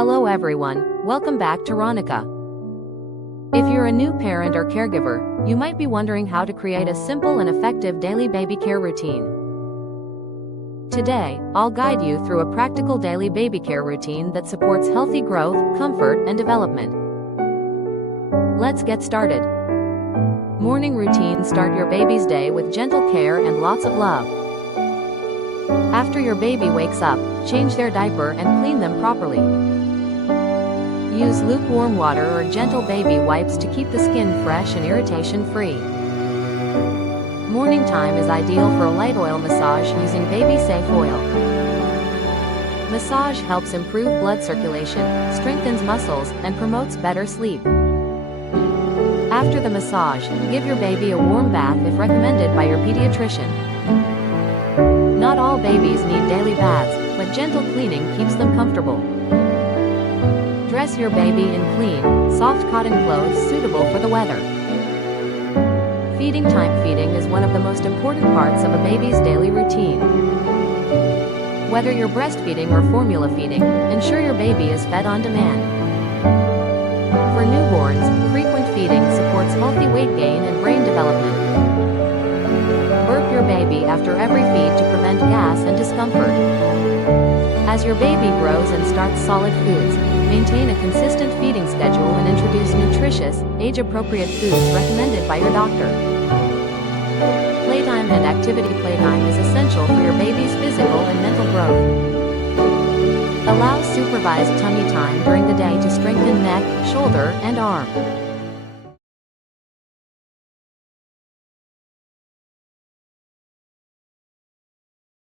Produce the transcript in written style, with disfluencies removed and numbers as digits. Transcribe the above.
Hello everyone, welcome back to Ronica. If you're a new parent or caregiver, you might be wondering how to create a simple and effective daily baby care routine. Today, I'll guide you through a practical daily baby care routine that supports healthy growth, comfort, and development. Let's get started. Morning routine. Start your baby's day with gentle care and lots of love. After your baby wakes up, change their diaper and clean them properly. Use lukewarm water or gentle baby wipes to keep the skin fresh and irritation-free. Morning time is ideal for a light oil massage using baby-safe oil. Massage helps improve blood circulation, strengthens muscles, and promotes better sleep. After the massage, give your baby a warm bath if recommended by your pediatrician. Not all babies need daily baths, but gentle cleaning keeps them comfortable. Dress your baby in clean, soft cotton clothes suitable for the weather. Feeding time. Feeding is one of the most important parts of a baby's daily routine. Whether you're breastfeeding or formula feeding, ensure your baby is fed on demand. For newborns, frequent feeding supports healthy weight gain and brain development. Burp your baby after every feed to prevent gas and discomfort. As your baby grows and starts solid foods, maintain a consistent feeding schedule and introduce nutritious, age-appropriate foods recommended by your doctor. Playtime and activity. Playtime is essential for your baby's physical and mental growth. Allow supervised tummy time during the day to strengthen neck, shoulder, and arm.